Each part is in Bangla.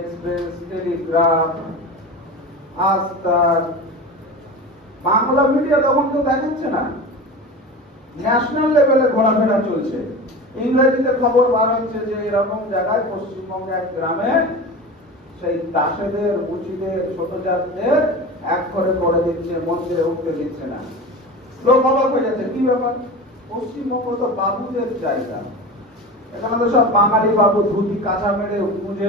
এক্সপ্রেস টেলিগ্রাফ বাংলা মিডিয়া তখন কেউ দেখাচ্ছে না। ন্যাশনাল লেভেলে ঘোরাফেরা চলছে। ইংরেজিতে খবর বার হচ্ছে যে এরকম জায়গায় পশ্চিমবঙ্গে এক গ্রামে সেই দাসেদের, মুচিদের ছোট জাতদের এক করে করে দিচ্ছে মন্দিরে উঠতে দিচ্ছে না। লোক অবাক হয়ে যাচ্ছে, কি ব্যাপার? পশ্চিমবঙ্গ তো বাবুদের জায়গা। এখানে তো সব বাঙালি বাবু ধুতি কাঁচা মেরে মুজে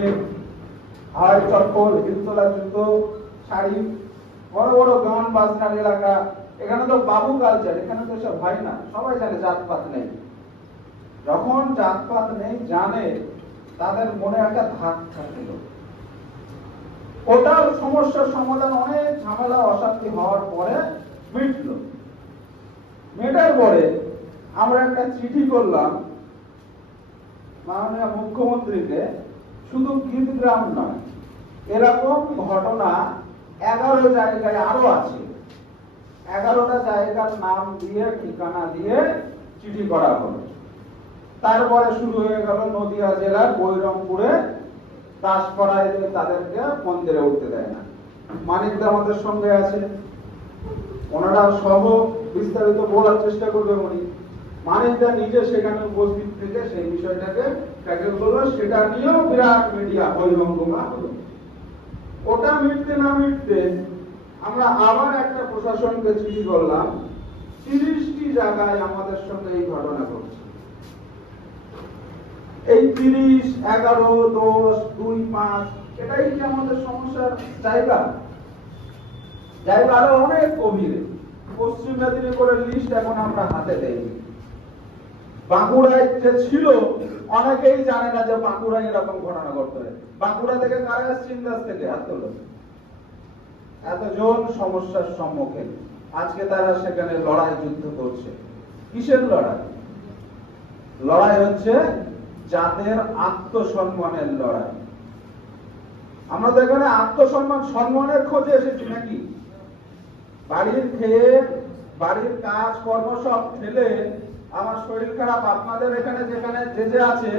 হাওয়াই চপ্পল হিলতলা জুতো, শাড়ি, বড় বড় গান বাজনার এলাকা। এখানে তো বাবু কালচার এখানে তো সব হয় না। সবাই জানে জাতপাত নেই। যখন জাতপাত নেই, জানে, তাদের মনে একটা ধাক্কা ছিল ওটার সমস্যার সমাধান অনেক ঝামেলা, অশান্তি হওয়ার পরে মিটলো। মেটার পরে আমরা একটা চিঠি করলাম মাননীয় মুখ্যমন্ত্রীকে। শুধু গীতগ্রাম নয়, এরকম ঘটনা এগারো জায়গায় আরও আছে। এগারোটা জায়গার নাম দিয়ে, ঠিকানা দিয়ে চিঠি করা হলো। তারপরে শুরু হয়ে গেল নদিয়া জেলার বৈরমপুরে দাসপাড়ায় তাদেরকে মন্দিরে উঠতে দেয় না। মানিকদা আমাদের সঙ্গে আছে ওনারা সহ বিস্তারিত বলার চেষ্টা করবে উনি। মানিকদা নিজে সেখানে উপস্থিত থেকে সেই বিষয়টাকে ট্যাকেল করল সেটা নিয়েও বিরাট মিডিয়া হরিহঙ্গমা হলো। ওটা মিটতে না মিটতে আমরা আবার একটা প্রশাসনকে চিঠি করলাম, তিরিশটি জায়গায় আমাদের সঙ্গে এই ঘটনা ঘটছে। এই তিরিশ, এগারো, দশ, দুই, পাঁচ, এটাই কি আমাদের সমস্যার জায়গা? জায়গা আরও অনেক গভীরে। পশ্চিম মেদিনীপুরের লিস্ট এখন আমরা হাতে দেইনি। বাঁকুড়ায় ছিল, অনেকেই জানে না যে এরকম ঘটনা ঘটতে বাঁকুড়া থেকে কারা আসছে থেকে এতজন সমস্যার সম্মুখীন। আজকে তারা সেখানে লড়াই যুদ্ধ করছে। কিসের লড়াই? লড়াই হচ্ছে জাতের আত্মসম্মানের লড়াই। আমরা তো এখানে আত্মসম্মান, সম্মানের খোঁজে এসেছি নাকি? বাড়ির খেয়ে, বাড়ির কাজ কর্ম সব ফেলে আমার শরীর খারাপ, আপনাদের এখানে যেখানে যে যে আছে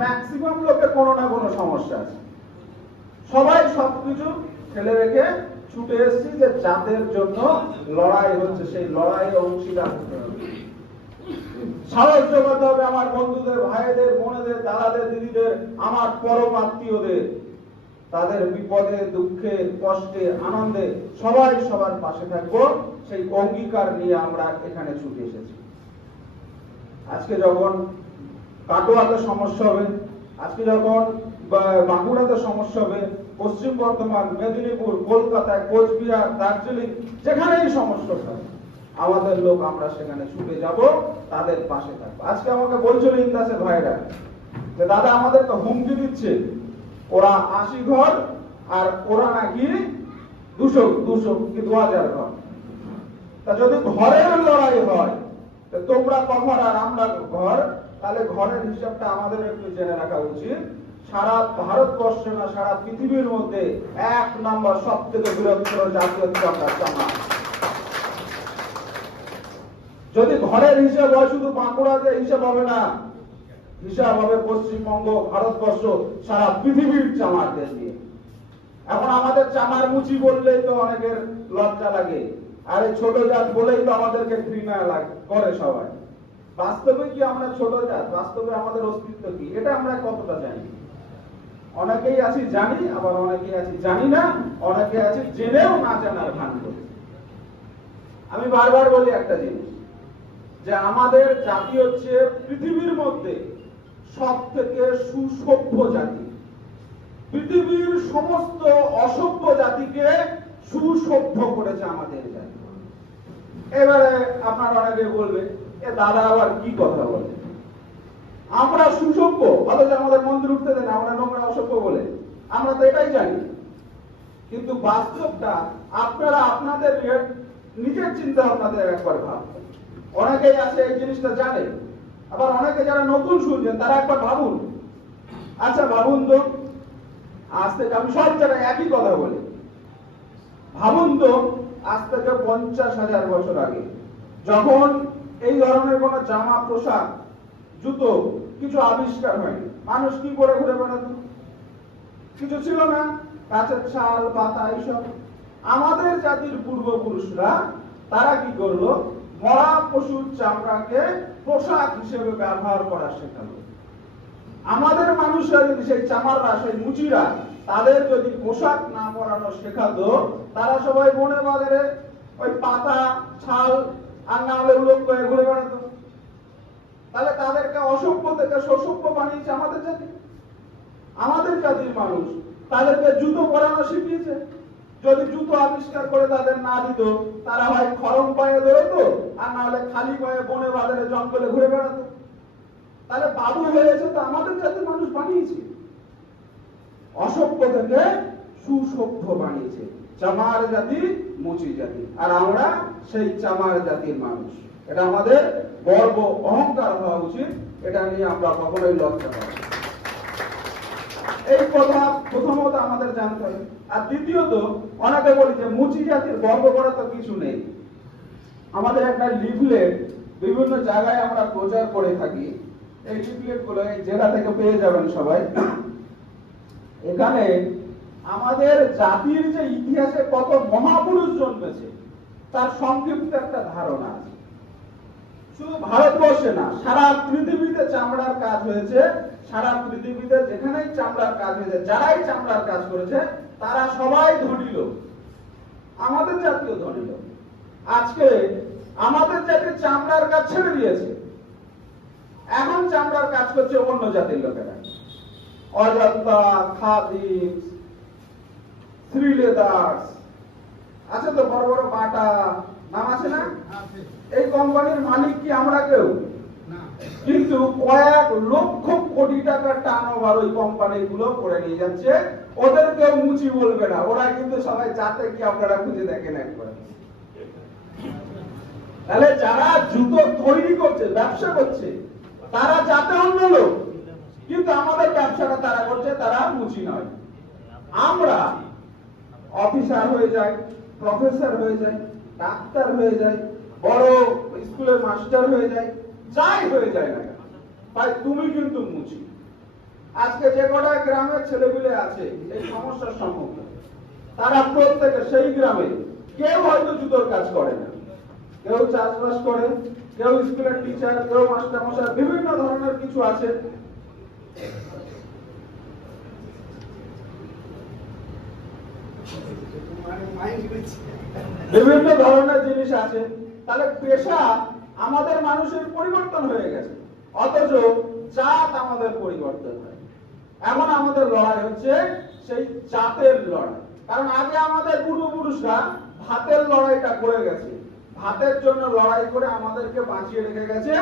ম্যাক্সিমাম লোকের কোনো না কোনো সমস্যা আছে। সবাই সবকিছু ফেলে রেখে ছুটে এসেছি যে জাতের জন্য লড়াই হচ্ছে, সেই লড়াইয়ে অংশীদার হতে হবে। সাহস জোগাতে হবে আমার বন্ধুদের, ভাইদের, বোনেদের, দাদাদের, দিদিদের, আমার পরম আত্মীয়দের। তাদের বিপদে, দুঃখে, কষ্টে, আনন্দে সবাই সবার পাশে থাকব। সেই অঙ্গীকার নিয়ে আমরা এখানে ছুটে এসেছি। আজকে যখন কাটোয়াতে সমস্যা হবে, আজকে যখন বাঁকুড়াতে সমস্যা হবে, পশ্চিম বর্ধমান, মেদিনীপুর কলকাতায় কোচবিহার, দার্জিলিং, যেখানেই সমস্যা হয় আমাদের লোক আমরা সেখানে ছুটে যাব, তাদের পাশে থাকব। আজকে আমাকে বলছিল ইন্দাসের ভাইরা যে, দাদা, আমাদেরকে হুমকি দিচ্ছে। ওরা আশি ঘর আর ওরা নাকি দুশো দুশো, কি দু হাজার ঘর। তা যদি ঘরের লড়াই হয় তো তোমরা কখন আর আমরা ঘর, তাহলে ঘরের হিসাবটা আমাদের একটু জেনে রাখা উচিত। সারা ভারতবর্ষে না, সারা পৃথিবীর মধ্যে এক নম্বর সব থেকে বৃহত্তর জাতীয় আমরা জামাত যদি ঘরের হিসাব হয়, শুধু বাঁকুড়াতে হিসাব হবে না, হিসাব হবে পশ্চিমবঙ্গ, ভারতবর্ষ, সারা পৃথিবীর চামারদের দিয়ে এখন আমাদের চামার মুচি বললেই তো অনেকের লজ্জা লাগে। আর এই ছোট জাত বলেই তো আমাদেরকে ঘৃণা লাগে, করে সবাই। বাস্তবে কি আমরা ছোট জাত? বাস্তবে আমাদের অস্তিত্ব কি? এটা আমরা কতটা জানি? অনেকেই আছি জানি, আবার অনেকেই আছি জানি না, অনেকে আছে জেনেও না জানার ভান করি। আমি বারবার বলি একটা জিনিস, যে আমাদের জাতি হচ্ছে পৃথিবীর মধ্যে সব থেকে সুসভ্য জাতি। পৃথিবীর সমস্ত অসভ্য জাতিকে সুসভ্য করেছে আমাদের জাতি। এবারে আপনার অনেকে বলবে, এ দাদা আবার কি কথা বলে? আমরা সুসভ্য অথচ আমাদের মন্দির উঠতে দেন আমরা নোংরা অসভ্য বলে। আমরা তো এটাই জানি। কিন্তু বাস্তবটা আপনারা আপনাদের নিজের চিন্তা আপনাদের একবার ভাববেন অনেকেই আছে এই জিনিসটা জানে। আবার অনেকে যারা নতুন শুনছেন, তারা একবার ভাবুন। আচ্ছা ভাবুন তো, আজ থেকে আমি সব জায়গায় একই কথা বলি। ভাবুন তো আজ থেকে পঞ্চাশ হাজার বছর আগে। যখন এই ধরনের কোন জামা, পোশাক, জুতো কিছু আবিষ্কার হয়নি, মানুষ কি করে ঘুরে বেড়াতো? কিছু ছিল না গাছের ছাল পাতা, এইসব। আমাদের জাতির পূর্বপুরুষরা, তারা কি করল? মরা পশুর চামড়াকে পোশাক হিসেবে ব্যবহার করা শেখালো। আমাদের মানুষরা যদি সেই চামাররা সেই মুচিরা তাদের যদি পোশাক না পরানো শেখাতো, তারা সবাই বনে বাজারে ওই পাতা, ছাল আর না হলে উলঙ্গ হয়ে ঘুরে বেড়াতো। তাহলে তাদেরকে অসভ্য থেকে সসভ্য বানিয়েছে আমাদের জাতি। আমাদের জাতির মানুষ তাদেরকে জুতো পরানো শিখিয়েছে। যদি জুতো আবিষ্কার করে তাদের না দিত, তারা হয় খরম পায়ে দৌড়তো আর না হলে খালি পায়ে বনে বাজারে জঙ্গলে ঘুরে বেড়াতো। তাহলে বাবু হয়েছে তো আমাদের জাতির মানুষ বানিয়েছে। অসভ্য থেকে সুসভ্য বানিয়েছে। চামার জাতি মুচি জাতি। আর আমরা সেই চামার জাতির মানুষ। এটা আমাদের গর্ব, অহংকার হওয়া উচিত। এটা নিয়ে আমরা কখনোই লজ্জা পাবো এই কথা প্রথমত আমাদের জানতে হবে। আর দ্বিতীয়ত, অনেকে বলি যে মুচি জাতির গর্ব করা তো কিছু নেই। আমাদের একটা লিফলেট বিভিন্ন জায়গায় আমরা প্রচার করে থাকি। এই লিফলেটগুলো এই জেলা থেকে পেয়ে যাবেন সবাই। এখানে আমাদের জাতির যে ইতিহাসে কত মহাপুরুষ জন্মেছে, তার সংক্ষিপ্ত একটা ধারণা আছে। শুধু ভারতবর্ষে না, সারা পৃথিবীতে চামড়ার কাজ হয়েছে। সারা পৃথিবীতে যেখানেই চামড়ার কাজ হয়েছে, যারাই চামড়ার কাজ করেছে, তারা সবাই ধনী লোক। আমাদের জাতীয় ধনী লোক। আজকে আমাদের জাতির চামড়ার কাজ ছেড়ে দিয়েছে। এখন চামড়ার কাজ করছে অন্য জাতির লোকেরা। অজন্তা খাদিম শ্রীলেদার্স। আছে তো বড় বড় বাটা নাম আছে না? এই কোম্পানির মালিক কি আমরা কেউ? কিন্তু কয়েক লক্ষ কোটি টাকার টার্ন ওভার ওই কোম্পানি গুলো করে নিয়ে যাচ্ছে। ওদের কেউ মুচি বলবে না। ওরা কিন্তু সবাই যাতে কি আপনারা খুঁজে দেখেন একবার। তাহলে যারা জুতো তৈরি করছে ব্যবসা করছে তারা যাতে অন্য লোক কিন্তু আমাদের ব্যবসাটা তারা করছে, তারা মুচি নয়। আমরা অফিসার হয়ে যাই, প্রফেসর হয়ে যাই, ডাক্তার হয়ে যাই, বড় স্কুলের মাস্টার হয়ে যাই যাই হয়ে যায় না ভাই, তুমি কিন্তু মুচি। আজকে যে কটা গ্রামের ছেলেগুলো আছে, এই সমস্যার সম্মুখীন। তারা প্রত্যেকে সেই গ্রামে কেউ হয়তো জুতোর কাজ করে না। কেউ চাষবাস করে, কেউ স্কুলের টিচার কেউ মাস্টার মশাই বিভিন্ন ধরনের কিছু আছে। বিভিন্ন ধরনের জিনিস আছে। তাহলে পেশা আমাদের মানুষের পরিবর্তন হয়ে গেছে। অথচ জাত আমাদের পরিবর্তন হয়। এমন আমাদের লড়াই হচ্ছে সেই জাতের লড়াই। কারণ আগে আমাদের পূর্বপুরুষরা ভাতের লড়াইটা করে গেছে। ভাতের জন্য লড়াই করে আমাদেরকে বাঁচিয়ে রেখে গেছে।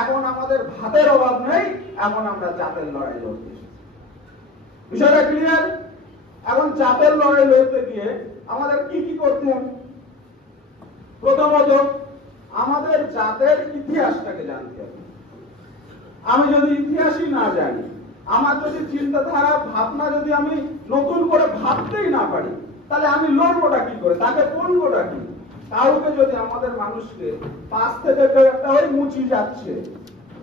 এখন আমাদের ভাতের অভাব নেই, এখন আমরা জাতের লড়াই লড়তে বিষয়টা ক্লিয়ার এখন জাতের লড়াই লড়তে গিয়ে আমাদের কি কি করতে প্রথমত, আমাদের জাতের ইতিহাসটাকে জানতে হবে। আমি যদি ইতিহাসই না জানি, আমার যদি চিন্তাধারা, ভাবনা যদি আমি নতুন করে ভাবতেই না পারি, তাহলে আমি লড়বোটা কি করে? তাকে বলবোটা কি? কাউকে যদি আমাদের মানুষকে পাশ থেকে কেউ একটা ওই মুচি যাচ্ছে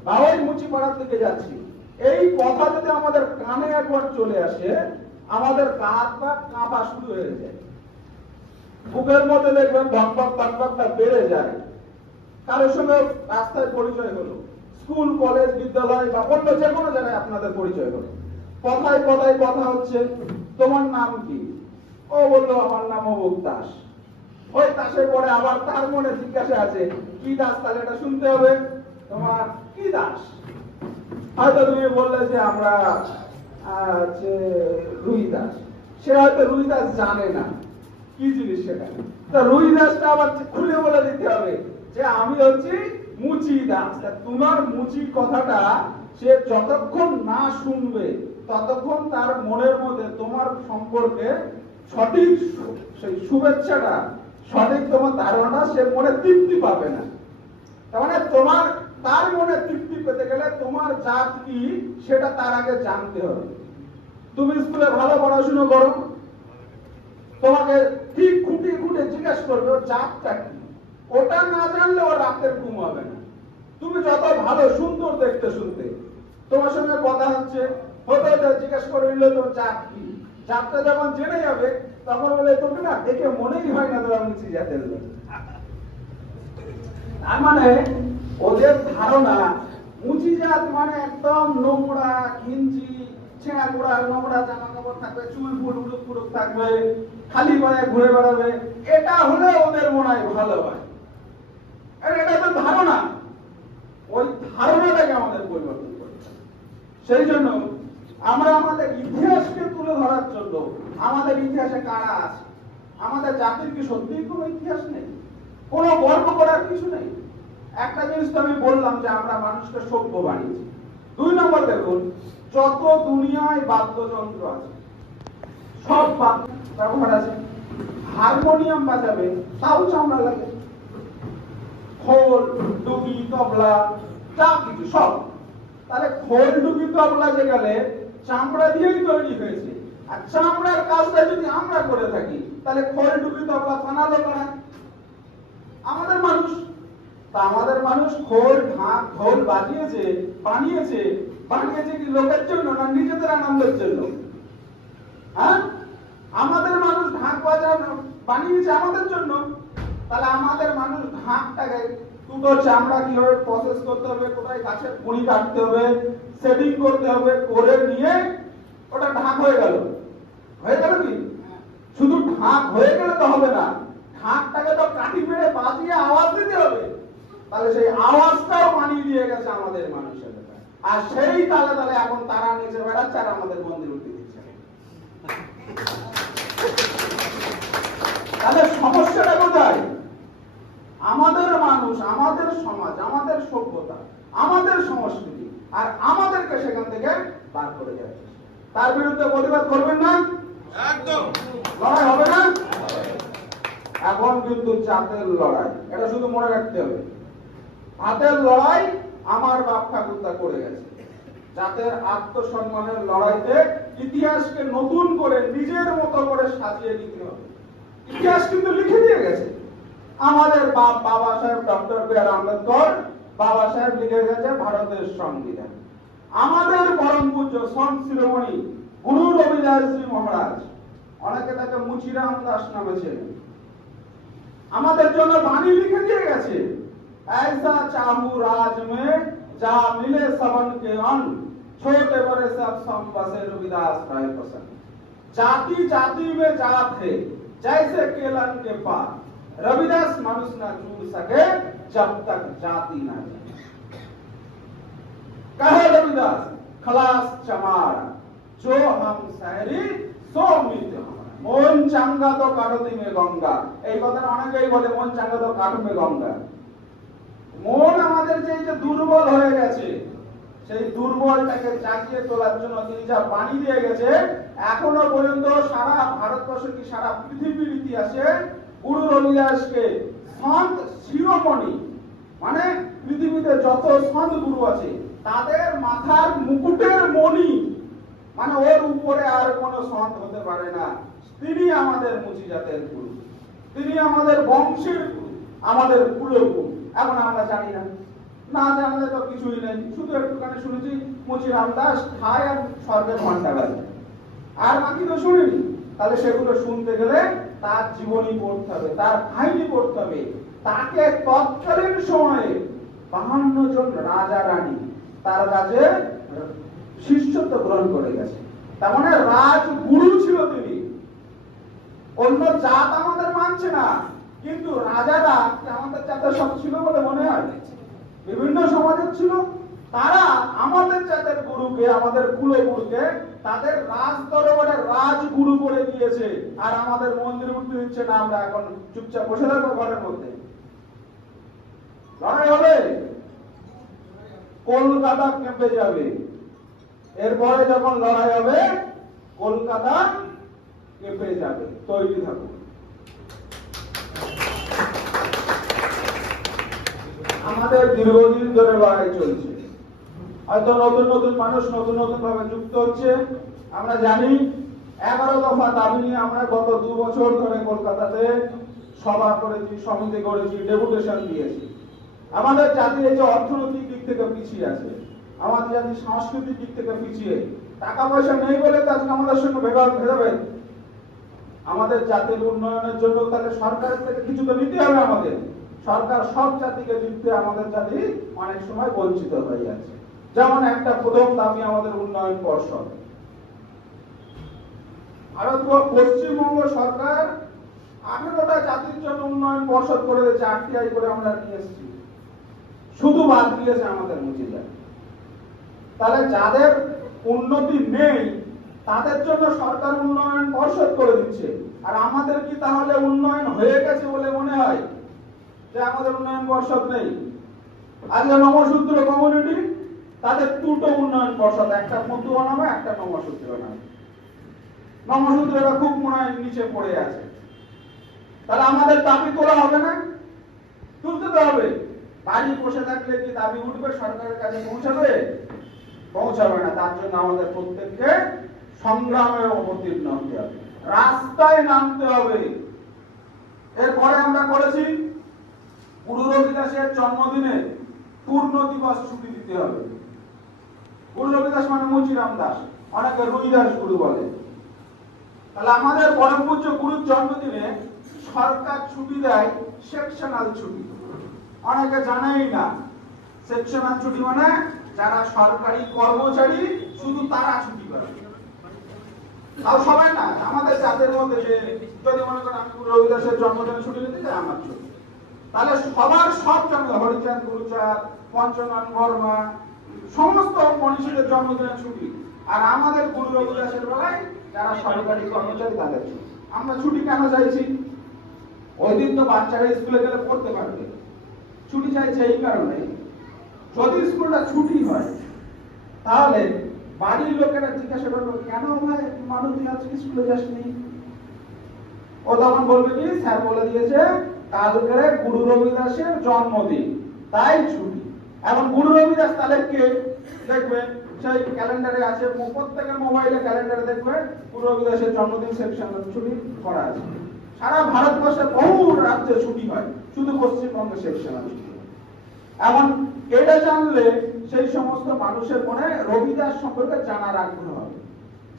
বা ওই মুচি পাড়ার দিকে যাচ্ছি, এই কথা যদি আমাদের কানে একবার চলে আসে, আমাদের কাঁধ বা কাঁপা শুরু হয়ে যায়। বুকের মধ্যে দেখবেন ভক ভক বেড়ে যায়। কারোর সঙ্গে রাস্তায় পরিচয় হলো, স্কুল, কলেজ, বিদ্যালয় বা অন্য যে কোনো জায়গায় আপনাদের পরিচয় হলো। কথায় কথায় কথা হচ্ছে, তোমার নাম কি? ও বলল, আমার নাম অমুক দাস। ওই দাসের পরে আবার তার মনে জিজ্ঞাসা আছে, কি দাস তাহলে এটা শুনতে হবে? তোমার, কি দাস? হয়তো তুমি বললে যে আমরা যে রুই দাস। সে হয়তো রুই দাস জানে না। কি জিনিস সেটা? তা রুই দাসটা আবার খুলে বলে দিতে হবে যে, আমি হচ্ছি মুচি দাস। তোমার মুচি কথাটা সে যতক্ষণ না শুনবে, ততক্ষণ তার মনের মধ্যে তোমার সম্পর্কে সঠিক সেই শুভেচ্ছাটা সঠিক তোমার ধারণা, সে মনে তৃপ্তি পাবে না। তার মানে তোমার তার মনে তৃপ্তি পেতে গেলে তোমার জাত কি, সেটা তার আগে জানতে হবে। তুমি স্কুলে ভালো পড়াশুনো করো, তোমাকে ঠিক খুঁটে খুঁটে জিজ্ঞেস করবে, ওর জাতটা কি? ওটা না জানলে ওর রাতের ঘুম হবে না। তুমি যত ভালো, সুন্দর দেখতে শুনতে, তোমার সঙ্গে কথা হচ্ছে, হতে হতে জিজ্ঞেস করে নিলে তোর জাত কি? যাত্রা যখন জেনে যাবে তখন বলে, তোকে না দেখে মনেই হয় না তোরা মুচি জাতের লোক। তার মানে ওদের ধারণা, মুচি জাত মানে একদম নোংরা ঘিঞ্জি ছেঁড়া নোংরা জামা কাপড় থাকবে, চুল ফুল থাকবে, খালি পায়ে ঘুরে বেড়াবে। এটা হলে ওদের মনে হয় ভালো হয়। এটা তো ধারণা। ওই ধারণাটাকে আমাদের পরিবর্তন করতে সেই জন্য আমরা আমাদের ইতিহাসকে তুলে ধরার জন্য আমাদের ইতিহাসে কারা আছে? আমাদের জাতির কি সত্যিই কোনো ইতিহাস নেই? কোনো গর্ব করার কিছু নেই? একটা জিনিস তো আমি বললাম যে আমরা মানুষকে সভ্য বানিয়েছি। দুই নম্বর দেখুন, যত দুনিয়ায় বাদ্যযন্ত্র আছে, সব ব্যবহার আছে। হারমোনিয়াম বাজাবে, তাও চামড়া লাগে। খোল ডুগি তবলা, যা কিছু, সব। তাহলে খোল ডুগি তবলা যে গেলে চামড়া দিয়েই তৈরি হয়েছে। আর চামড়ার কাজটা যদি আমরা করে থাকি, তাহলে খোল ডুগি তবলা বানালো কারা আমাদের মানুষ, তা আমাদের মানুষ খোল ঢাক ঢোল বাজিয়েছে, বানিয়েছে বানিয়েছে কি লোকের জন্য না নিজেদের আনন্দের জন্য? হ্যাঁ? আমাদের মানুষ ঢাক বাজানো, বানিয়েছে আমাদের জন্য। তাহলে আমাদের মানুষ ঢাকটাকে দুটো চামড়া কীভাবে প্রসেস করতে হবে, কোথায় গাছের কুড়ি কাটতে হবে সেটিং করতে হবে, করে নিয়ে ওটা ঢাক হয়ে গেল। হয়ে গেল কি? শুধু ঢাক হয়ে গেলে তো হবে না, ঢাকটাকে তো কাঠি মেরে বাজিয়ে আওয়াজ দিতে হবে। তাহলে সেই আওয়াজটাও মানিয়ে দিয়ে গেছে আমাদের মানুষের আর সেই তালে তালে এখন তারা নিচে বেড়াচ্ছে আর আমাদের মন্দির উঠে দিচ্ছে। তাহলে সমস্যাটা কোথায়? আমাদের মানুষ আমাদের সমাজ আমাদের সভ্যতা আমাদের সংস্কৃতি আর আমাদেরকে সেখান থেকে বার করে যাচ্ছে তার বিরুদ্ধে প্রতিবাদ করবেন না? একদম। লড়াই হবে না? এখন কিন্তু জাতের লড়াই এটা শুধু মনে রাখতে হবে। হাতের লড়াই আমার বাপ ঠাকুরদা করে গেছে। জাতের আত্মসম্মানের লড়াইতে ইতিহাসকে নতুন করে নিজের মতো করে সাজিয়ে নিতে হবে। ইতিহাস কিন্তু লিখে দিয়ে গেছে। আমাদের বাপ বাবা সাহেব ডক্টর বি আর আম্বেদকর বাবা সাহেব লিখে গেছে ভারতের সংবিধান আমাদের পরম পূজ্য সন্ত শিরোমণি গুরু রবিদাসজি মহারাজ অনেকে তাকে মুচিরাম দাস নামে ছিলেন আমাদের জন্য বাণী লিখে দিয়ে গেছে ऐसा चाहू राज में जा मिले सबन के अन्न छोटे बड़े सब सम बसे रविदास राय पसंद जाति जाति में जात है जैसे केलन के पार રવિદાસ મનુષ્યના જૂડ સકે જબ તક જાતિ ના કહે সো মন চাঙ্গা তো মে গঙ্গা। এই অনেকেই বলে, মন চাঙ্গা তো গঙ্গা। মন আমাদের যে যে দুর্বল হয়ে গেছে, সেই দুর্বলটাকে জাগিয়ে তোলার জন্য তিনি যা বাণী দিয়ে গেছে এখনও পর্যন্ত সারা ভারতবর্ষ কি সারা পৃথিবীর ইতিহাসে গুরু রবিদাসকে সন্ত শিরোমণি। মানে পৃথিবীতে যত সন্ত গুরু আছে, তাদের মাথার মুকুটের মণি। মানে ওর উপরে আর কোনো সন্ত হতে পারে না। তিনি আমাদের মুচি জাতের গুরু। তিনি আমাদের বংশের গুরু, আমাদের কুলগুরু। এখন আমরা জানি না। না জানলে তো কিছুই নেই। শুধু একটুখানি শুনেছি, মুচি রামদাস খায় আর স্বর্গে ঘণ্টা বাজে আর বাকি তো শুনিনি। তাহলে সেগুলো শুনতে গেলে তার জীবনী পড়তে হবে, তার কাহিনী পড়তে হবে। তাকে তৎকালীন সময়ে বাহান্ন জন রাজা রানী, তার কাছে শিষ্যত্ব গ্রহণ করে গেছে। তার মানে রাজগুরু ছিল তিনি। অন্য জাত আমাদের মানছে না, কিন্তু রাজারা আমাদের জাতের সব ছিল বলে মনে হয়। বিভিন্ন সমাজের ছিল। তারা আমাদের জাতের গুরুকে, আমাদের কুলগুরুকে তাদের রাজ দরবারে রাজগুরু করে দিয়েছে। আর আমাদের মন্দির উঠতে দিচ্ছে না আমরা এখন চুপচাপ বসে থাকব ঘরের মধ্যে। লড়াই হবে। কলকাতা কেঁপে যাবে। এরপরে যখন লড়াই হবে, কলকাতা কেঁপে যাবে। তৈরি থাকুন। আমাদের দীর্ঘদিন ধরে লড়াই চলছে। হয়তো নতুন নতুন মানুষ নতুন নতুন ভাবে যুক্ত হচ্ছে। আমরা জানি এগারো দফা দাবি নিয়ে আমরা গত দু বছর ধরে কলকাতাতে সভা করেছি, সমিতি করেছি, ডেপুটেশন দিয়েছি। আমাদের যে অর্থনৈতিক দিক থেকে পিছিয়ে আছে, আমাদের সাংস্কৃতিক দিক থেকে পিছিয়ে টাকা পয়সা নেই বলে আজকে আমাদের সঙ্গে ভেদাভেদ। আমাদের জাতির উন্নয়নের জন্য তাহলে সরকারের থেকে কিছু তো নিতে হবে আমাদের। সরকার সব জাতিকে দিতে আমাদের জাতি অনেক সময় বঞ্চিত হয়ে যাচ্ছে। যেমন একটা প্রথম দাবি আমাদের উন্নয়ন পর্ষদ। পশ্চিমবঙ্গ সরকার আঠেরোটা জাতির জন্য উন্নয়ন পর্ষদ করে দিয়েছে আরটিআই করে আমরা নিয়ে এসেছি। শুধু বাদ দিয়েছে আমাদের মুজিরা তাহলে যাদের উন্নতি নেই, তাদের জন্য সরকার উন্নয়ন পর্ষদ করে দিচ্ছে। আর আমাদের কি তাহলে উন্নয়ন হয়ে গেছে বলে মনে হয়? যে আমাদের উন্নয়ন পর্ষদ নেই। আজকে নমসূত্র কমিউনিটি তাদের দুটো উন্নয়ন পর্ষদ, একটা মতুয়া নামে, একটা নমসূত্র নামে। নমসূত্রটা খুব মনে হয় নিচে পড়ে আছে। তাহলে আমাদের দাবি তোলা হবে না? তুলতে তো হবে। বাড়ি বসে থাকলে কি দাবি উঠবে? সরকারের কাছে পৌঁছাবে? পৌঁছাবে না। তার জন্য আমাদের প্রত্যেককে সংগ্রামে অবতীর্ণ হতে হবে। রাস্তায় নামতে হবে। এরপরে আমরা করেছি গুরু রবিদাসের জন্মদিনে পূর্ণ দিবস ছুটি দিতে হবে। গুরু রবিদাস মানে মুচিরাম দাস অনেকে রুইদাস গুরু বলে। তাহলে আমাদের পরম পূজ্য গুরুর জন্মদিনে সরকার ছুটি দেয় সেকশনাল ছুটি। অনেকে জানেই না সেকশনাল ছুটি মানে যারা সরকারি কর্মচারী, শুধু তারা ছুটি পায় তাও সবাই না, আমাদের জাতের মধ্যে যে, যদি মনে করেন আমি গুরু রবিদাসের জন্মদিনে ছুটি নিতে চাই, আমার ছুটি। তাহলে সবার সব জন্ম হরিচাঁদ, গুরুচাঁদ পঞ্চনন বর্মা সমস্ত মনীষীদের জন্মদিনে ছুটি। আর আমাদের গুরু রবিদাসের বেলায় যারা সরকারি কর্মচারী তাদের আমরা ছুটি কেন চাইছি? ওই দিন তো বাচ্চারা স্কুলে গেলে পড়তে পারবে। ছুটি চাইছে এই কারণে যদি স্কুলটা ছুটি হয়, তাহলে বাড়ির লোকেরা জিজ্ঞাসা করবে, কেন ভাই মানুষ আজকে স্কুলে যাসনি? ও তখন বলবে কি, স্যার বলে দিয়েছে কালকে গুরু রবিদাসের জন্মদিন। তাই ছুটি এখন গুরু রবিদাস তাহলে কে? দেখবে, সেই ক্যালেন্ডারে আছে প্রত্যেকের মোবাইলে ক্যালেন্ডারে দেখবেন গুরু রবিদাসের জন্মদিন সেকশন ছুটি করা আছে। সারা ভারতবর্ষে বহু রাজ্যে ছুটি হয়, শুধু পশ্চিমবঙ্গে সেকশন হয়। এমন এটা জানলে সেই সমস্ত মানুষের মনে রবিদাস সম্পর্কে জানার আগ্রহ হবে।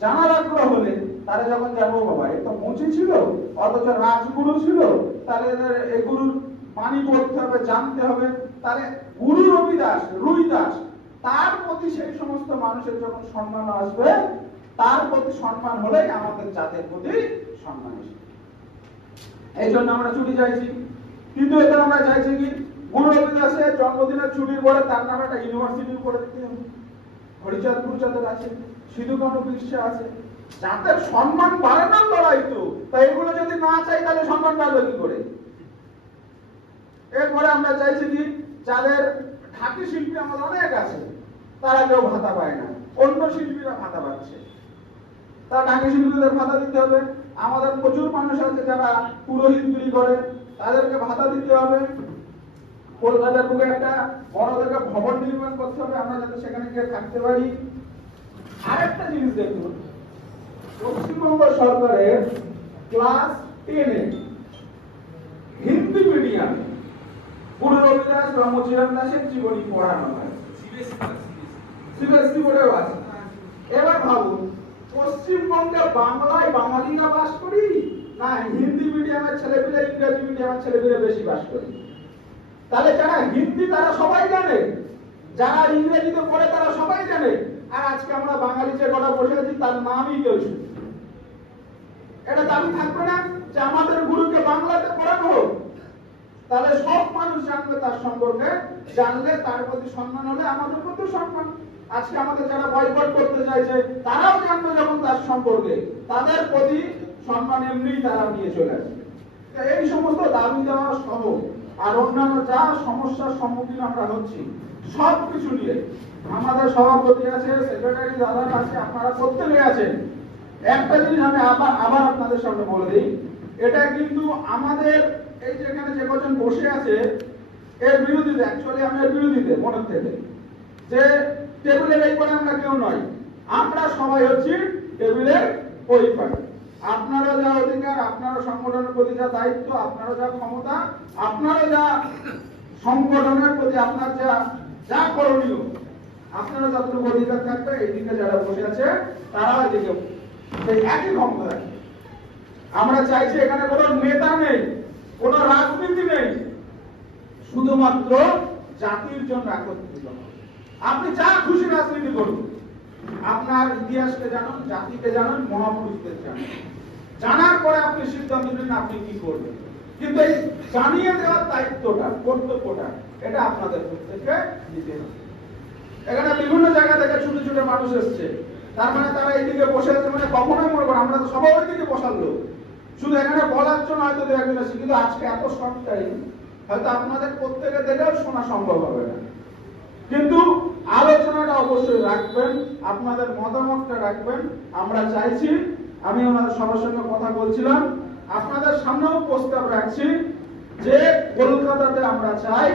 জানার আগ্রহ হলে তারা যখন যাব, বাবা, এ তো মুচি ছিল, অথচ রাজগুরু ছিল, তাহলে এগুলোর বাণী পড়তে হবে, জানতে হবে। তাহলে গুরু রবিদাস, রুইদাস, তার প্রতি সেই সমস্ত মানুষের যখন সম্মান আসবে, তার প্রতি সম্মান হলেই আমাদের জাতের প্রতি সম্মান এই জন্য আমরা ছুটি চাইছি। কিন্তু এতে আমরা চাইছি কি? গুরু রবিদাসের জন্মদিনের ছুটির পরে তার নামে একটা ইউনিভার্সিটি করে দিতে হবে হরিচাঁদ গুরুচাঁদের আছে সিধুকানু বিশ্ব আছে। যাদের সম্মান বাড়ানোর লড়াই তো, তাই এগুলো যদি না চাই, তাহলে সম্মান বাড়বে কি করে? এরপরে আমরা চাইছি কি? যাদের ঢাকি শিল্পী আমাদের অনেক আছে, তারা কেউ ভাতা পায় না। অন্য শিল্পীরা ভাতা পাচ্ছে। তারা ঢাকি শিল্পীদের ভাতা দিতে হবে। আমাদের প্রচুর মানুষ আছে যারা পুরোহিতগিরি করে, তাদেরকে ভাতা দিতে হবে। কলকাতার বুকে একটা বড় দেখে ভবন নির্মাণ করতে হবে, আমরা যাতে সেখানে গিয়ে থাকতে পারি। আরেকটা জিনিস দেখুন, পশ্চিমবঙ্গ সরকারের ক্লাস টেনে হিন্দি মিডিয়াম গুরু রবিদাস রামচিরাম দাসের জীবনী পড়ানো হয়। সিবিএসসি বোর্ডেও আছে। এবার ভাবুন, পশ্চিমবঙ্গে বাংলায় বাঙালিরা বাস করি না হিন্দি মিডিয়ামের ছেলেপিলে ইংরেজি মিডিয়ামের ছেলেপিলে বেশি বাস করি? তাহলে যারা হিন্দি তারা সবাই জানে, যারা ইংরেজিতে পড়ে তারা সবাই জানে। আর আজকে আমরা বাঙালি যে কটা বসে আছি, তার নামই কেউ এটা দাবি থাকবে না যে আমাদের গুরুকে বাংলাতে পড়ানো হোক। তাহলে সব মানুষ জানবে তার সম্পর্কে, জানলে তার প্রতি সম্মান হলে আমাদের প্রতি সম্মান। আজকে আমাদের যারা বয়কট করতে চাইছে, তারাও জানবে যখন তার সম্পর্কে। তাদের প্রতি সম্মান এমনি তারা নিয়ে চলে আসবে। এই সমস্ত দাবি দেওয়া সহ আর অন্যান্য যা সমস্যার সম্মুখীন আমরা হচ্ছি সব কিছু নিয়ে আমাদের সভাপতি আছে সেক্রেটারি দাদা আছে, আপনারা প্রত্যেকে আছেন। একটা জিনিস আমি আবার আবার আপনাদের সামনে বলে দিই, এটা কিন্তু আমাদের এই যে এখানে যে কজন বসে আছে, এর বিরোধীতে অ্যাকচুয়ালি আমরা এর বিরোধীতে মনের থেকে। যে টেবিলের এই পারে আমরা কেউ নয়। আমরা সবাই হচ্ছি টেবিলের ওই পারে আপনারা যা অধিকার, আপনারা সংগঠনের প্রতি যা দায়িত্ব, আপনারা যা ক্ষমতা, আপনারা যা সংগঠনের প্রতি আপনার যা যা করণীয়, আপনারা যতটুকু অধিকার থাকবে এই দিকে যারা বসে আছে তারাও এদিকে সেই একই ক্ষমতা আমরা চাইছি এখানে কোনো নেতা নেই। কোনো রাজনীতি নেই। শুধুমাত্র জাতির জন্য একত্রিত আপনি যা খুশি রাজনীতি করুন। আপনার ইতিহাসকে জানুন, জাতিকে জানুন মহাপুরুষদের জানুন। জানার পরে আপনি সিদ্ধান্ত নিন আপনি কি করবেন। কিন্তু এই জানিয়ে দেওয়ার দায়িত্বটা, কর্তব্যটা, এটা আপনাদের প্রত্যেককে নিতে হবে। এখানে বিভিন্ন জায়গা থেকে ছুটে ছুটে মানুষ এসছে। তার মানে তারা এইদিকে বসে আছে মানে কখনোই মনে করে আমরা তো সবাই ওইদিকে বসার লোক। শুধু এখানে বলার জন্য হয়তো দু একজন এসেছে কিন্তু আজকে এত শর্ট টাইম হয়তো আপনাদের প্রত্যেকে দেখেও শোনা সম্ভব হবে না। কিন্তু আলোচনাটা অবশ্যই রাখবেন, আপনাদের মতামতটা রাখবেন। আমরা চাইছি, আমি ওনাদের সবার সঙ্গে কথা বলছিলাম, আপনাদের সামনেও প্রস্তাব রাখছি যে কলকাতাতে আমরা চাই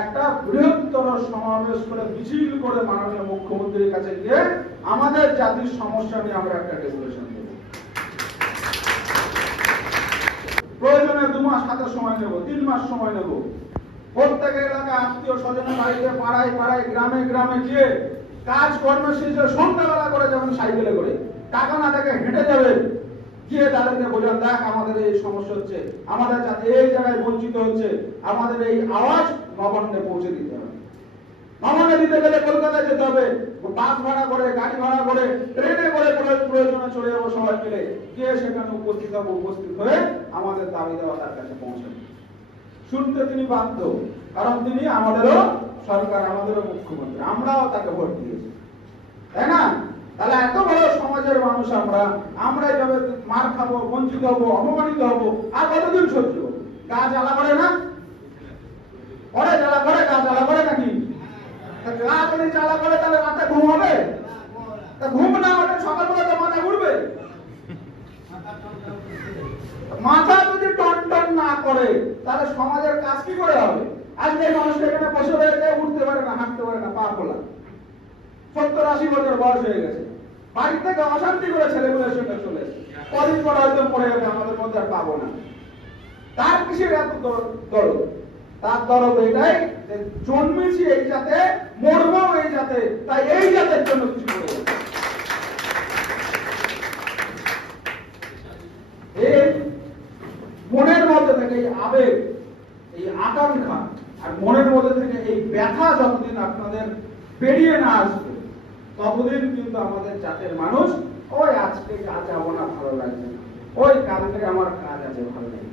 একটা বৃহত্তর সমাবেশ করে, মিছিল করে মাননীয় মুখ্যমন্ত্রীর কাছে গিয়ে আমাদের জাতির সমস্যা নিয়ে আমরা একটা ডেপুটেশন প্রয়োজনে দু মাস হাতে সময় নেব, তিন মাস সময় নেব। প্রত্যেক এলাকায় আত্মীয় স্বজনের বাড়িতে পাড়ায় পাড়ায়, গ্রামে গ্রামে গিয়ে কাজ কর্ম শেষে সন্ধ্যাবেলা করে যেমন সাইকেলে করে, টাকা না থাকে হেঁটে যাবে, গিয়ে তাদেরকে বোঝান দেখ, আমাদের এই সমস্যা হচ্ছে। আমাদের যাতে এই জায়গায় বঞ্চিত হচ্ছে, আমাদের এই আওয়াজ নবান্নে পৌঁছে দিতে হবে। নবান্নে দিতে গেলে কলকাতায় যেতে হবে। বাস ভাড়া করে, গাড়ি ভাড়া করে, ট্রেনে করে প্রয়োজনে চলে যাব সবাই মিলে। গিয়ে সেখানে উপস্থিত হব, উপস্থিত হয়ে আমাদের দাবি দেওয়া তার কাছে পৌঁছাবে। শুনতে তিনি বাধ্য, কারণ তিনি আমাদেরও সরকার, আমাদেরও মুখ্যমন্ত্রী। আমরাও তাকে ভোট দিয়েছি। তাই না? তাহলে এত বড় সমাজের মানুষ আমরা আমরা এইভাবে মার খাব, বঞ্চিত হব, অপমানিত হব, আর কতদিন সহ্য? গা জ্বালা করে না? করে জ্বালা করে গা জ্বালা করে নাকি? তা গা যদি করে তাহলে রাতে ঘুম হবে? তা ঘুম না হলে সকালবেলা তো মাথা ঘুরবে মাথা যদি টন টন না করে, তাহলে সমাজের কাজ কি করে হবে? আজকে মানুষটা এখানে বসে রয়েছে, উঠতে পারে না, হাঁটতে পারে না, পা খোলা। সত্তর আশি বছর বয়স হয়ে গেছে। বাড়ি থেকে অশান্তি করে ছেলেগুলোর সঙ্গে চলে কদিন পর হয়তো পড়ে যাবে, আমাদের মধ্যে আর পাবো না। তার কিসের এত দর- দরদ তার দরদ এটাই যে জন্মেছি এই জাতে, মরবো এই জাতে, তাই এই জাতের জন্য কিছু করে মনের মধ্যে থেকে এই আবেগ, এই আকাঙ্ক্ষা, আর মনের মধ্যে থেকে এই ব্যথা যতদিন আপনাদের বেরিয়ে না আসবে, ততদিন কিন্তু আমাদের জাতের মানুষ, ওই আজকে কাজ যাব না ভালো লাগছে না। ওই কাল থেকে আমার কাজ আছে ভালো লাগে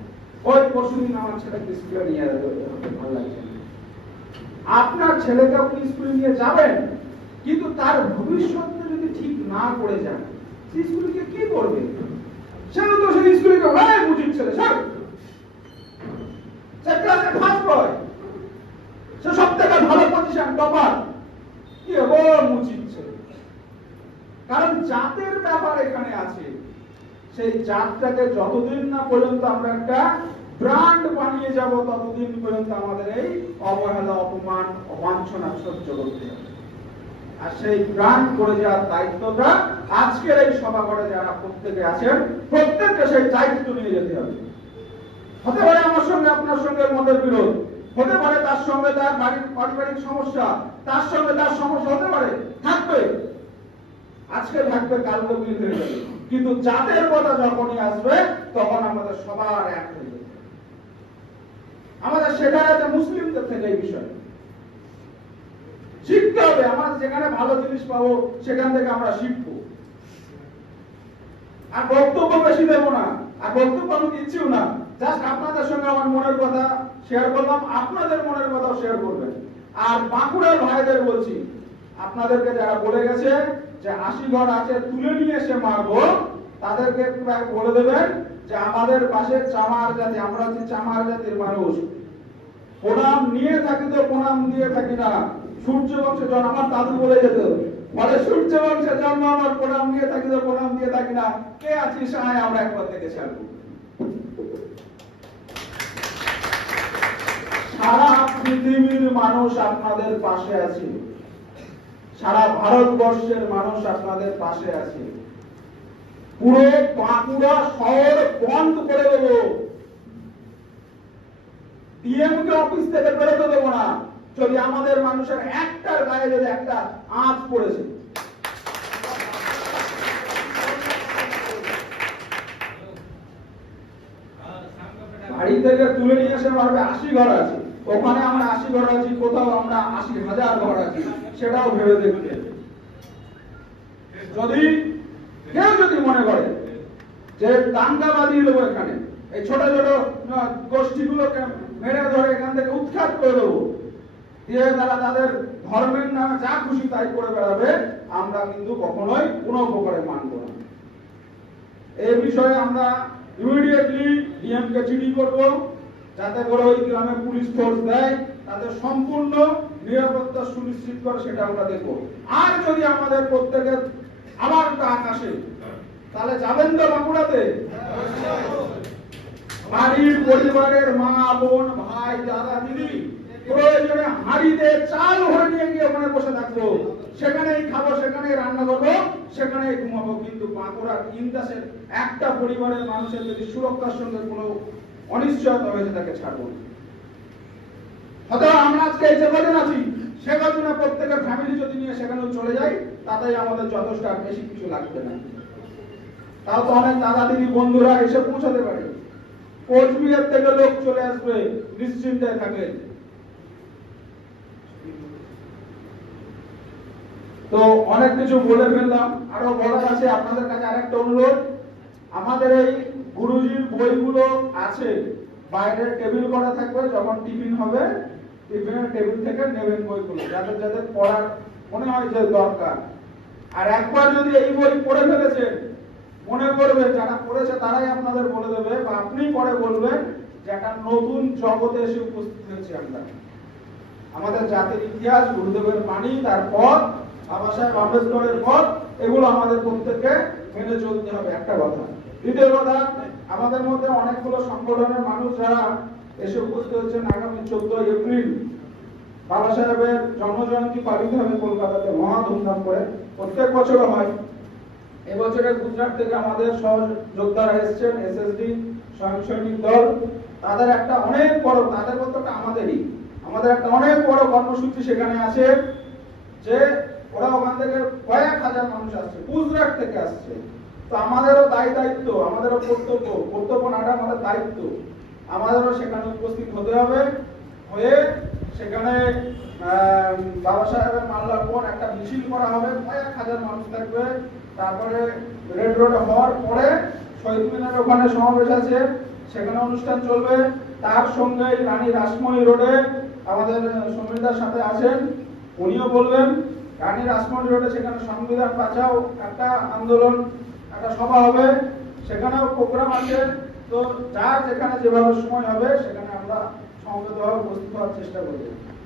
ওই পরশুদিন আমার ছেলেকে স্কুলে নিয়ে যেতে হবে, ভালো লাগছে। আপনার ছেলেকে আপনি স্কুলে নিয়ে যাবেন? কিন্তু তার ভবিষ্যৎটা যদি ঠিক না করে যান সে স্কুলে গিয়ে কি করবে? তো সে স্কুলে ছেলে সব সে ক্লাসে ফার্স্ট বয় সে সব থেকে ভালো পজিশন টপার কি ছেলে। কারণ জাতের ব্যাপার এখানে আছে। সেই জাতটাকে যতদিন না পর্যন্ত আমরা একটা ব্র্যান্ড বানিয়ে যাব ততদিন পর্যন্ত আমাদের এই অবহেলা, অপমান, অবাঞ্ছনা সহ্য করতে আর সেই করে যাওয়ার দায়িত্বটা আজকের এই যারা প্রত্যেকে আছেন, প্রত্যেককে সেই দায়িত্ব নিয়ে যেতে হবে। হতে পারে আমার সঙ্গে আপনার সঙ্গে বিরোধ, হতে পারে তার সঙ্গে তার বাড়ির পারিবারিক সমস্যা, তার সঙ্গে তার সমস্যা হতে পারে, থাকবে। আজকে থাকবে, কালকে যাবে। কিন্তু জাতের কথা যখনই আসবে, তখন আমাদের সবার এক হয়ে যাবে। আমাদের শেখার আছে মুসলিমদের থেকে এই বিষয়। শিখতে হবে, আমরা যেখানে ভালো জিনিস পাবো, সেখান থেকে আমরা শিখব। আর বক্তব্য বেশি দেবো না। আর বক্তব্য আমি দিচ্ছিও না। জাস্ট আপনাদের সঙ্গে আমার মনের কথা শেয়ার করলাম, আপনাদের মনের কথাও শেয়ার করবেন। আর বাঁকুড়ার ভাইদের বলছি, আপনাদেরকে যারা বলে গেছে যে আশি ঘর আছে, তুলে নিয়ে এসে মারবো, তাদেরকে বলে দেবেন। যে আমাদের পাশে চামার জাতি, আমরা হচ্ছে চামার জাতির মানুষ। প্রণাম নিয়ে থাকি তো প্রণাম দিয়ে থাকি না। সূর্য বংশে জন্ম আমার দাদু বলে যেত। বলে, সূর্য বংশে জন্ম আমার, প্রণাম নিয়ে থাকি তো প্রণাম দিয়ে থাকি না। কে আছিস আয়, আমরা একবার থেকে ছাড়বো। সারা পৃথিবীর মানুষ আপনাদের পাশে আছে। সারা ভারতবর্ষের মানুষ আপনাদের পাশে আছে। পুরো বাঁকুড়া শহর বন্ধ করে দেব। অফিস থেকে বেরোতে দেবো না। যদি আমাদের মানুষের একটার গায়ে যদি একটা আঁচ পড়েছে বাড়ি থেকে তুলে নিয়ে এসে পারবে আশি ঘর আছে। ওখানে আমরা আশি ঘর আছি, কোথাও আমরা আশি হাজার ঘর আছি, সেটাও ভেবে যদি কেউ যদি মনে করে যে দাঙ্গা বাঁধিয়ে দেবো এখানে, এই ছোট ছোট গোষ্ঠীগুলোকে মেরে ধরে এখান থেকে উৎখাত করে দেবো, দিয়ে তারা তাদের ধর্মের নামে যা খুশি তাই করে বেড়াবে, আমরা কিন্তু কখনোই কোনো প্রকারে মানব না। এই বিষয়ে আমরা ইমিডিয়েটলি ডিএমকে চিঠি করব, যাতে করে ওই গ্রামে পুলিশ ফোর্স দেয়, তাদের সম্পূর্ণ নিরাপত্তা সুনিশ্চিত করে সেটা আমরা দেখব। আর যদি আমাদের প্রত্যেকের আবার ডাক আসে। তাহলে যাবেন তো বাঁকুড়াতে? বাড়ির পরিবারের মা, বোন, ভাই, দাদা, দিদি, প্রয়োজনে হাড়িতে চাল ভরে নিয়ে গিয়ে ওখানে বসে থাকব। সেখানেই খাব, সেখানেই রান্না করব, সেখানেই ঘুমাবো। কিন্তু বাঁকুড়ার ইন্দাসের একটা পরিবারের মানুষের যদি সুরক্ষার সঙ্গে কোনো অনিশ্চয়তা হয়েছে তাকে ছাড়বো। হয়তো আমরা আজকে এই যে আছি সে কদিনে প্রত্যেকের ফ্যামিলি যদি নিয়ে সেখানেও চলে যাই, তাতেই আমাদের যথেষ্ট আর বেশি কিছু লাগবে না। তাও তো অনেক দাদা দিদি বন্ধুরা এসে পৌঁছাতে পারে। কোচবিহার থেকে লোক চলে আসবে, নিশ্চিন্তে থাকেন তো অনেক কিছু বলে ফেললাম। আরও বলার আছে, আপনাদের কাছে আরেকটা অনুরোধ। আমাদের এই গুরুজির বইগুলো আছে। বাইরের টেবিল করা থাকবে, যখন টিফিন হবে টিফিনের টেবিল থেকে নেবেন বইগুলো যাদের যাদের পড়ার মনে হয় যে দরকার। আর একবার যদি এই বই পড়ে ফেলেছেন, মনে করবে যারা পড়েছে তারাই আপনাদের বলে দেবে বা আপনি পরে বলবেন যে একটা নতুন জগতে এসে উপস্থিত হয়েছি আমরা। আমাদের জাতির ইতিহাস, গুরুদেবের বাণী, তারপর বাবা সাহেব আম্বেদকরের পর এগুলো আমাদের প্রত্যেককে মেনে চলতে হবে, একটা কথা। দ্বিতীয় কথা, আমাদের মধ্যে অনেকগুলো সংগঠনের মানুষ যারা এসে উপস্থিত হচ্ছেন আগামী চোদ্দ এপ্রিল। বাবা সাহেবের জন্মজয়ন্তী পালিত হবে কলকাতাতে, মহা ধুমধাম করে। প্রত্যেক বছর হয়। এবছরে গুজরাট থেকে আমাদের সহযোদ্ধারা এসেছেন, এসএসডি স্বয়ংসৈনিক দল। তাদের একটা অনেক বড়, তাদের বলতে আমাদেরই। আমাদের একটা অনেক বড় কর্মসূচি সেখানে আছে যে ওরা ওখান থেকে কয়েক হাজার মানুষ আসছে, গুজরাট থেকে আসছে। তো আমাদেরও দায় দায়িত্ব, আমাদেরও কর্তব্য। কর্তব্য নাটা আমাদের দায়িত্ব। আমাদেরও সেখানে উপস্থিত হতে হবে। হয়ে সেখানে বাবা সাহেবের মাল্লার পর একটা মিছিল করা হবে। কয়েক হাজার মানুষ থাকবে। তারপরে রেড রোড হওয়ার পরে শহীদ মিনারের ওখানে সমাবেশ আছে। সেখানে অনুষ্ঠান চলবে। তার সঙ্গে রানী রাসমণি রোডে আমাদের সমিতার সাথে আছেন উনিও বলবেন, রানী রাসমণি রোডে সেখানে সংবিধান বাঁচাও। একটা আন্দোলন, একটা সভা হবে। সেখানেও প্রোগ্রাম আছে। তো যার যেখানে যেভাবে সময় হবে সেখানে আমরা সমবেত হওয়ার উপস্থিত হওয়ার চেষ্টা করব।